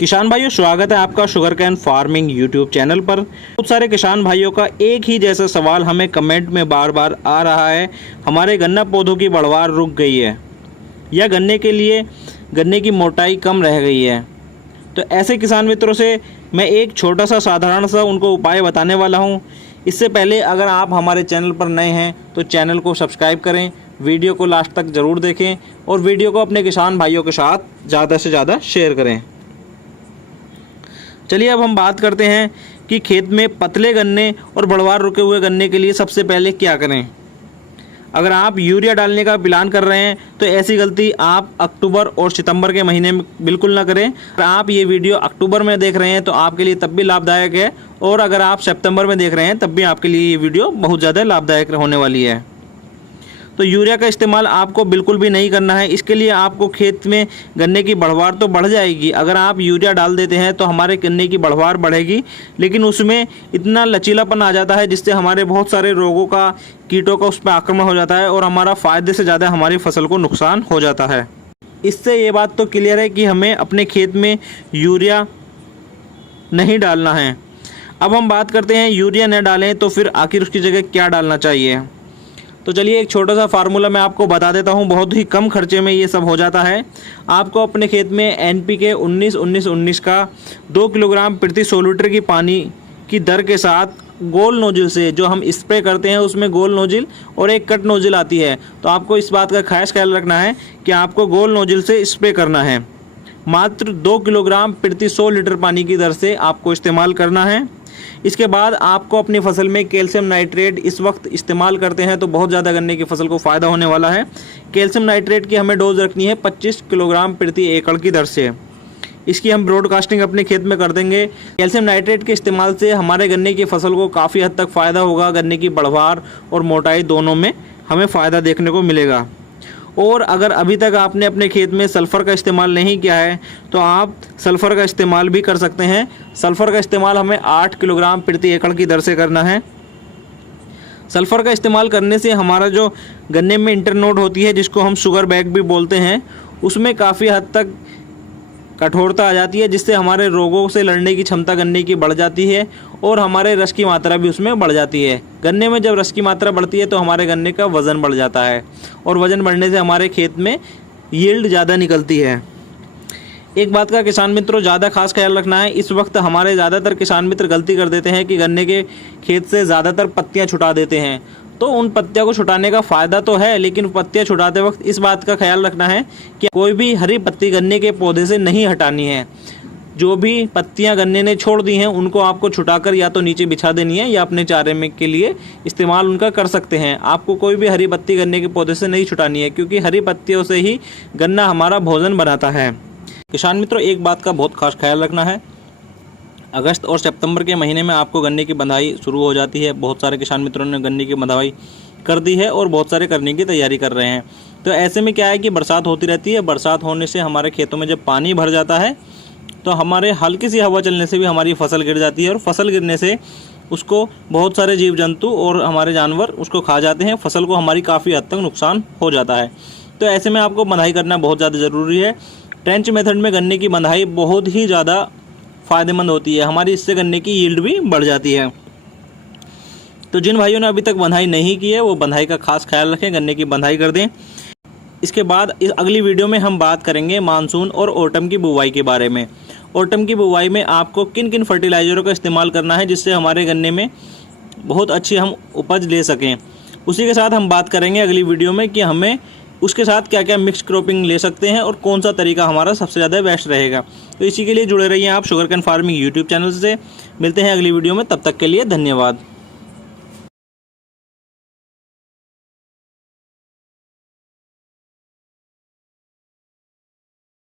किसान भाइयों, स्वागत है आपका sugar cane farming YouTube channel पर। बहुत सारे किसान भाइयों का एक ही जैसा सवाल हमें कमेंट में बार बार आ रहा है। हमारे गन्ना पौधों की बढ़वार रुक गई है या गन्ने की मोटाई कम रह गई है। तो ऐसे किसान मित्रों से मैं एक छोटा सा साधारण सा उनको उपाय बताने वाला हूं। इससे पहले अगर आप हमारे चैनल पर नए हैं तो चैनल को सब्सक्राइब करें, वीडियो को लास्ट तक ज़रूर देखें और वीडियो को अपने किसान भाइयों के साथ ज़्यादा से ज़्यादा शेयर करें। चलिए अब हम बात करते हैं कि खेत में पतले गन्ने और बढ़वार रुके हुए गन्ने के लिए सबसे पहले क्या करें। अगर आप यूरिया डालने का प्लान कर रहे हैं तो ऐसी गलती आप अक्टूबर और सितंबर के महीने में बिल्कुल ना करें। अगर आप ये वीडियो अक्टूबर में देख रहे हैं तो आपके लिए तब भी लाभदायक है, और अगर आप सितंबर में देख रहे हैं तब भी आपके लिए ये वीडियो बहुत ज़्यादा लाभदायक होने वाली है। तो यूरिया का इस्तेमाल आपको बिल्कुल भी नहीं करना है। इसके लिए आपको खेत में गन्ने की बढ़वार तो बढ़ जाएगी। अगर आप यूरिया डाल देते हैं तो हमारे गन्ने की बढ़वार बढ़ेगी, लेकिन उसमें इतना लचीलापन आ जाता है जिससे हमारे बहुत सारे रोगों का, कीटों का उस पर आक्रमण हो जाता है और हमारा फ़ायदे से ज़्यादा हमारी फसल को नुकसान हो जाता है। इससे ये बात तो क्लियर है कि हमें अपने खेत में यूरिया नहीं डालना है। अब हम बात करते हैं यूरिया न डालें तो फिर आखिर उसकी जगह क्या डालना चाहिए। तो चलिए एक छोटा सा फार्मूला मैं आपको बता देता हूँ, बहुत ही कम खर्चे में ये सब हो जाता है। आपको अपने खेत में NPK 19-19-19 का 2 किलोग्राम प्रति 100 लीटर की पानी की दर के साथ गोल नोजिल से, जो हम स्प्रे करते हैं उसमें गोल नोजिल और एक कट नोजिल आती है, तो आपको इस बात का खास ख्याल रखना है कि आपको गोल नोजिल से स्प्रे करना है। मात्र 2 किलोग्राम प्रति 100 लीटर पानी की दर से आपको इस्तेमाल करना है। इसके बाद आपको अपनी फसल में कैल्शियम नाइट्रेट इस वक्त इस्तेमाल करते हैं तो बहुत ज़्यादा गन्ने की फसल को फ़ायदा होने वाला है। कैल्शियम नाइट्रेट की हमें डोज रखनी है 25 किलोग्राम प्रति एकड़ की दर से। इसकी हम ब्रॉडकास्टिंग अपने खेत में कर देंगे। कैल्शियम नाइट्रेट के इस्तेमाल से हमारे गन्ने की फसल को काफ़ी हद तक फ़ायदा होगा। गन्ने की बढ़वार और मोटाई दोनों में हमें फ़ायदा देखने को मिलेगा। और अगर अभी तक आपने अपने खेत में सल्फ़र का इस्तेमाल नहीं किया है तो आप सल्फ़र का इस्तेमाल भी कर सकते हैं। सल्फ़र का इस्तेमाल हमें 8 किलोग्राम प्रति एकड़ की दर से करना है। सल्फ़र का इस्तेमाल करने से हमारा जो गन्ने में इंटरनोड होती है, जिसको हम शुगर बैग भी बोलते हैं, उसमें काफ़ी हद तक कठोरता आ जाती है, जिससे हमारे रोगों से लड़ने की क्षमता गन्ने की बढ़ जाती है और हमारे रस की मात्रा भी उसमें बढ़ जाती है। गन्ने में जब रस की मात्रा बढ़ती है तो हमारे गन्ने का वज़न बढ़ जाता है और वज़न बढ़ने से हमारे खेत में यील्ड ज़्यादा निकलती है। एक बात का किसान मित्रों ज़्यादा खास ख्याल रखना है। इस वक्त हमारे ज़्यादातर किसान मित्र गलती कर देते हैं कि गन्ने के खेत से ज़्यादातर पत्तियाँ छुटा देते हैं। तो उन पत्तियों को छुटाने का फ़ायदा तो है, लेकिन पत्तियाँ छुटाते वक्त इस बात का ख्याल रखना है कि कोई भी हरी पत्ती गन्ने के पौधे से नहीं हटानी है। जो भी पत्तियाँ गन्ने ने छोड़ दी हैं उनको आपको छुटाकर या तो नीचे बिछा देनी है या अपने चारे में के लिए इस्तेमाल उनका कर सकते हैं। आपको कोई भी हरी पत्ती गन्ने के पौधे से नहीं छुटानी है, क्योंकि हरी पत्तियों से ही गन्ना हमारा भोजन बनाता है। किसान मित्रों, एक बात का बहुत खास ख्याल रखना है। अगस्त और सितंबर के महीने में आपको गन्ने की बंधाई शुरू हो जाती है। बहुत सारे किसान मित्रों ने गन्ने की बंधाई कर दी है और बहुत सारे करने की तैयारी कर रहे हैं। तो ऐसे में क्या है कि बरसात होती रहती है। बरसात होने से हमारे खेतों में जब पानी भर जाता है तो हमारे हल्की सी हवा चलने से भी हमारी फसल गिर जाती है, और फसल गिरने से उसको बहुत सारे जीव जंतु और हमारे जानवर उसको खा जाते हैं। फसल को हमारी काफ़ी हद तक नुकसान हो जाता है। तो ऐसे में आपको बंधाई करना बहुत ज़्यादा ज़रूरी है। ट्रेंच मेथड में गन्ने की बंधाई बहुत ही ज़्यादा फ़ायदेमंद होती है हमारी, इससे गन्ने की यील्ड भी बढ़ जाती है। तो जिन भाइयों ने अभी तक बंधाई नहीं की है वो बंधाई का खास ख्याल रखें, गन्ने की बंधाई कर दें। इसके बाद इस अगली वीडियो में हम बात करेंगे मानसून और ऑटम की बुवाई के बारे में। ऑटम की बुवाई में आपको किन किन फर्टिलाइज़रों का इस्तेमाल करना है जिससे हमारे गन्ने में बहुत अच्छी हम उपज ले सकें। उसी के साथ हम बात करेंगे अगली वीडियो में कि हमें उसके साथ क्या क्या मिक्स क्रॉपिंग ले सकते हैं और कौन सा तरीका हमारा सबसे ज़्यादा बेस्ट रहेगा। तो इसी के लिए जुड़े रहिए आप sugar cane farming YouTube channel से। मिलते हैं अगली वीडियो में, तब तक के लिए धन्यवाद।